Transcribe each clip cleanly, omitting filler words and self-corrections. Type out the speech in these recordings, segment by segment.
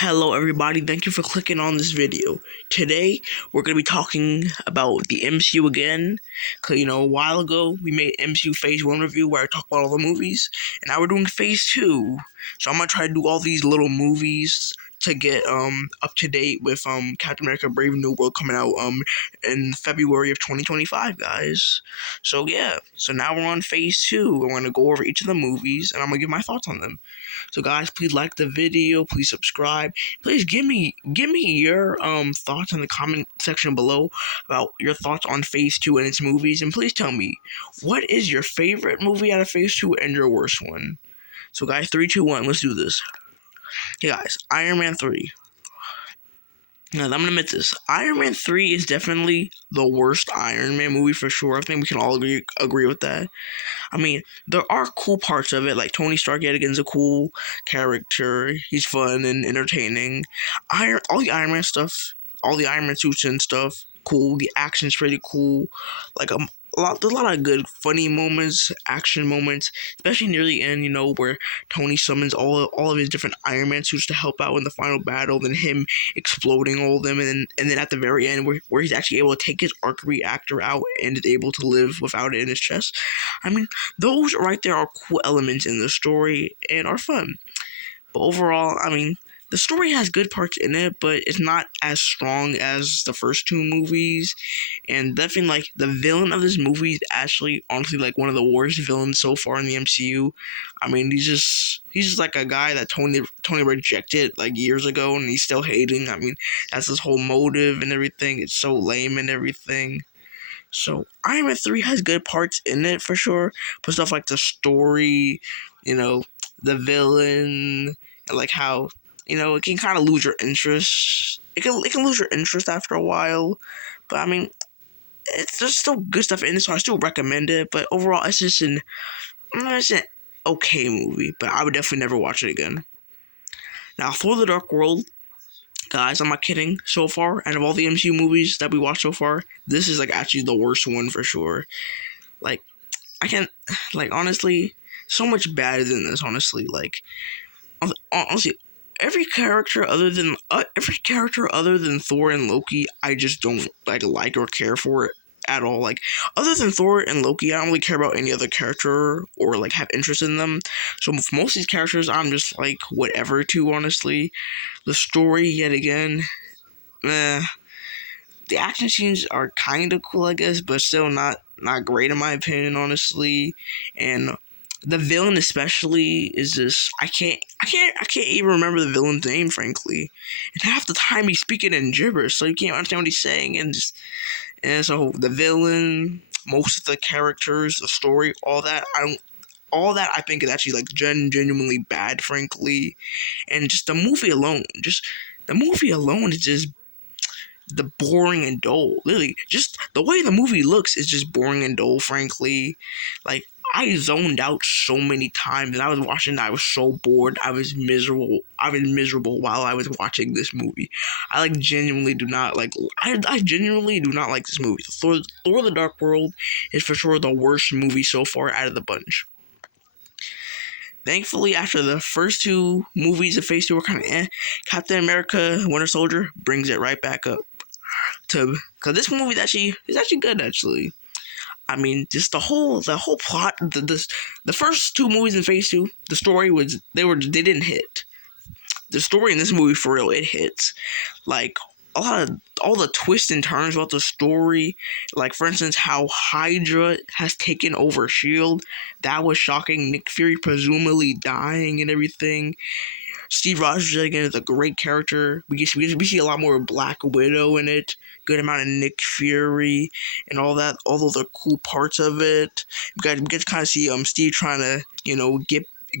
Hello everybody, thank you for clicking on this video. Today, we're going to be talking about the MCU again, because a while ago, we made MCU Phase 1 review where I talked about all the movies, and now we're doing Phase 2. So I'm going to try to do all these little movies to get up to date with Captain America Brave New World coming out in February of 2025, guys. So yeah, so now we're on Phase 2. We're going to go over each of the movies, and I'm going to give my thoughts on them. So guys, please like the video, please subscribe. Please give me your thoughts in the comment section below about your thoughts on Phase 2 and its movies, and please tell me what is your favorite movie out of Phase 2 and your worst one. So guys, 3, 2, 1, let's do this. Hey guys, Iron Man 3. Now, I'm gonna admit this. Iron Man 3 is definitely the worst Iron Man movie for sure. I think we can all agree with that. I mean, there are cool parts of it, like Tony Stark yet again is a cool character. He's fun and entertaining. All the Iron Man stuff, all the Iron Man suits and stuff, cool. The action's pretty cool. Like there's a lot of good, funny moments, action moments, especially near the end. Where Tony summons all of his different Iron Man suits to help out in the final battle, then him exploding all of them, and then at the very end, where he's actually able to take his arc reactor out and is able to live without it in his chest. I mean, those right there are cool elements in the story and are fun. But overall, I mean, the story has good parts in it, but it's not as strong as the first two movies. And definitely, like, the villain of this movie is actually, honestly, like, one of the worst villains so far in the MCU. I mean, he's just like a guy that Tony rejected, like, years ago, and he's still hating. I mean, that's his whole motive and everything. It's so lame and everything. So Iron Man 3 has good parts in it for sure, but stuff like the story, the villain, and like how, it can kind of lose your interest. It can lose your interest after a while, but I mean, there's still good stuff in it, so I still recommend it. But overall, it's an okay movie, but I would definitely never watch it again. Now, Thor: The Dark World. Guys, I'm not kidding. So far, out of all the MCU movies that we watched so far, this is like actually the worst one for sure. Like, I can't, like, honestly, so much better than this. Honestly, like, honestly, every character other than Thor and Loki, I just don't like or care for it at all. Like, other than Thor and Loki, I don't really care about any other character or like have interest in them. So for most of these characters, I'm just like whatever to, honestly. The story, yet again, the action scenes are kind of cool, I guess, but still not great in my opinion, honestly. And the villain especially is just I can't even remember the villain's name, frankly. And half the time he's speaking in gibberish, so you can't understand what he's saying. And so the villain, most of the characters, the story, all that I think is actually like genuinely bad, frankly. And just the movie alone is just the boring and dull. Literally, just the way the movie looks is just boring and dull, frankly. Like, I zoned out so many times, and I was watching. I was so bored. I was miserable while I was watching this movie. I genuinely do not like. I genuinely do not like this movie. Thor: The Dark World is for sure the worst movie so far out of the bunch. Thankfully, after the first two movies of Phase 2 were kind of Captain America: Winter Soldier brings it right back up. Because this movie is actually good, actually. I mean, just the whole plot. The first two movies in Phase 2, the story they didn't hit. The story in this movie, for real, it hits. Like, all the twists and turns about the story, like, for instance, how Hydra has taken over S.H.I.E.L.D. That was shocking. Nick Fury presumably dying and everything. Steve Rogers again is a great character. We see a lot more Black Widow in it. Good amount of Nick Fury and all that. All those are cool parts of it. We get to kind of see Steve trying to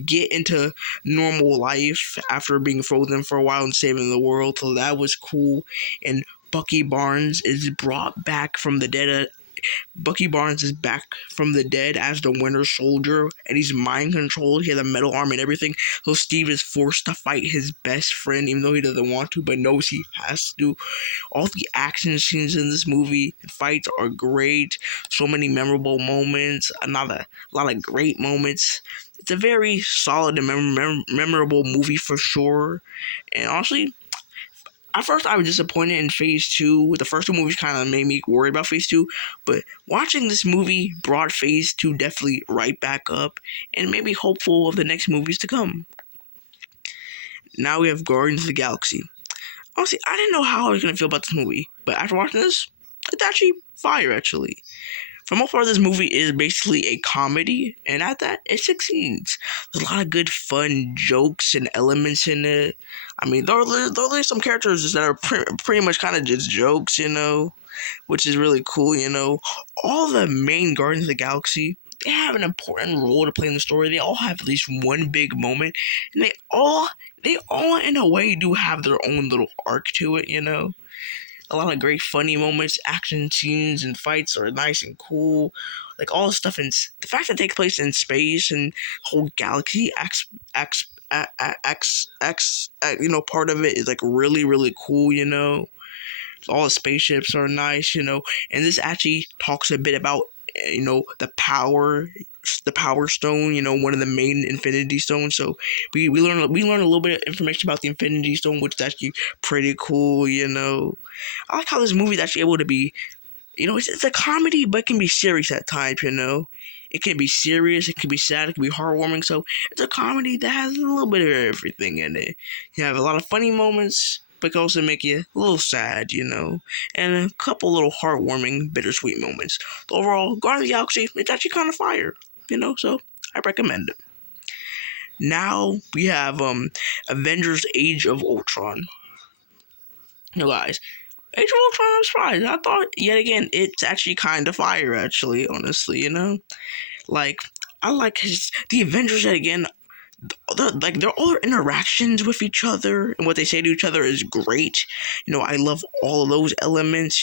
get into normal life after being frozen for a while and saving the world. So that was cool. And Bucky Barnes is brought back from the dead Bucky Barnes is back from the dead as the Winter Soldier, and he's mind controlled. He has a metal arm and everything. So Steve is forced to fight his best friend, even though he doesn't want to, but knows he has to. All the action scenes in this movie and fights are great. So many memorable moments. A lot of great moments. It's a very solid and memorable movie for sure. And honestly, at first I was disappointed in Phase 2. The first two movies kind of made me worried about Phase 2, but watching this movie brought Phase 2 definitely right back up and made me hopeful of the next movies to come. Now we have Guardians of the Galaxy. Honestly, I didn't know how I was going to feel about this movie, but after watching this, it's actually fire, actually. For the most part, this movie is basically a comedy, and at that, it succeeds. There's a lot of good, fun jokes and elements in it. I mean, there are some characters that are pretty much kind of just jokes, which is really cool, All the main Guardians of the Galaxy, they have an important role to play in the story. They all have at least one big moment, and they all in a way do have their own little arc to it, A lot of great funny moments, action scenes, and fights are nice and cool. Like all the stuff the fact that it takes place in space and whole galaxy part of it is like really, really cool, All the spaceships are nice, And this actually talks a bit about, the power stone, one of the main Infinity Stones. So we learn a little bit of information about the Infinity Stone, which is actually pretty cool, I like how this movie is actually able to be, it's a comedy, but it can be serious at times, It can be serious, it can be sad, it can be heartwarming. So it's a comedy that has a little bit of everything in it. You have a lot of funny moments, but it can also make you a little sad, and a couple little heartwarming, bittersweet moments. So overall, Guardians of the Galaxy, it's actually kind of fire, so I recommend it. Now we have Avengers Age of Ultron. Guys, Age of Ultron, I'm surprised. I thought, yet again, it's actually kind of fire, actually, honestly, Like, I like the Avengers, yet again, their all their interactions with each other and what they say to each other is great. I love all of those elements.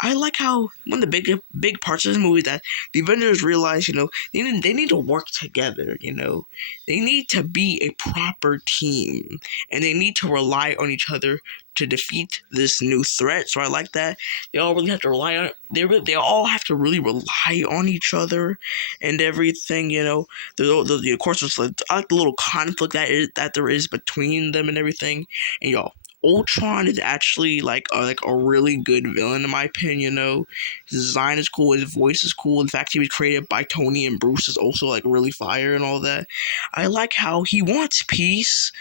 I like how one of the big parts of this movie that the Avengers realize, they need to work together. They need to be a proper team, and they need to rely on each other to defeat this new threat. So I like that they all really have to rely on they all have to really rely on each other and everything. Of course, it's like I like the little conflict that there is between them and everything. And Ultron is actually like a really good villain in my opinion. His design is cool, his voice is cool. In fact, he was created by Tony and Bruce is also like really fire and all that. I like how he wants peace,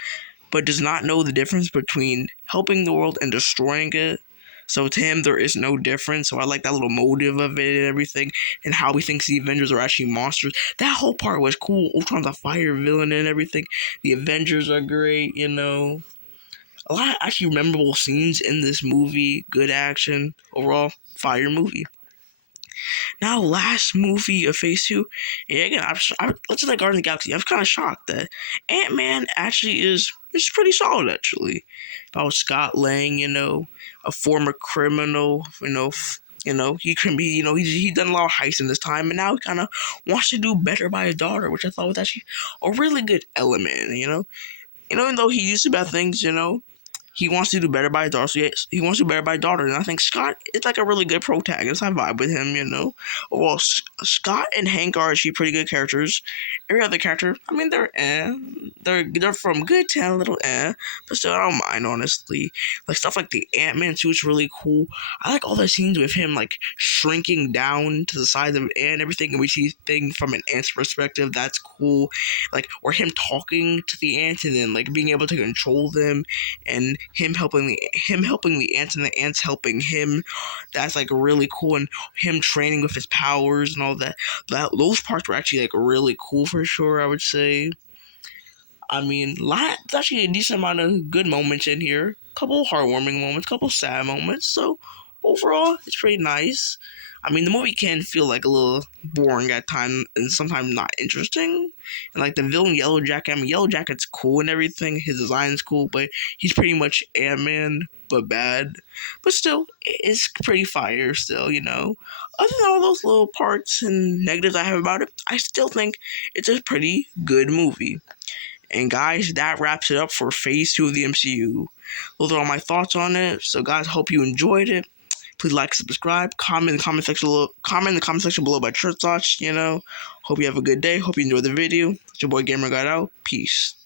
but does not know the difference between helping the world and destroying it. So to him, there is no difference. So I like that little motive of it and everything, and how he thinks the Avengers are actually monsters. That whole part was cool. Ultron's a fire villain and everything. The Avengers are great, A lot of actually memorable scenes in this movie. Good action. Overall, fire movie. Now, last movie of Phase 2, yeah, again, let's just like Guardians of the Galaxy. I was kind of shocked that Ant-Man actually is pretty solid, actually. About Scott Lang, a former criminal, he can be, he's done a lot of heists in this time, and now he kind of wants to do better by his daughter, which I thought was actually a really good element, even though he used to bad things, he wants to do better by his daughter. So yes, he wants to do better by his daughter. And I think Scott is like a really good protagonist. I vibe with him, Well, Scott and Hank are actually pretty good characters. Every other character, I mean, they're They're from good to a little but still, I don't mind, honestly. Like, stuff like the Ant-Man suit's really cool. I like all the scenes with him, like, shrinking down to the size of an ant and everything, and we see things from an ant's perspective. That's cool. Like, or him talking to the ants and then, like, being able to control them, and him helping the ants and the ants helping him. That's like really cool, and him training with his powers and all that. Those parts were actually like really cool for sure, I would say. I mean, there's actually a decent amount of good moments in here. Couple heartwarming moments, couple sad moments. So overall, it's pretty nice. I mean, the movie can feel like a little boring at times and sometimes not interesting. And like the villain Yellow Jacket, I mean, Yellow Jacket's cool and everything. His design's cool, but he's pretty much Ant-Man, but bad. But still, it's pretty fire still, you know. Other than all those little parts and negatives I have about it, I still think it's a pretty good movie. And guys, that wraps it up for Phase 2 of the MCU. Those are all my thoughts on it. So guys, hope you enjoyed it. Please like, subscribe, comment in the comment section below. Comment in the comment section below about your thoughts. You know, hope you have a good day. Hope you enjoyed the video. It's your boy Gamer got out. Peace.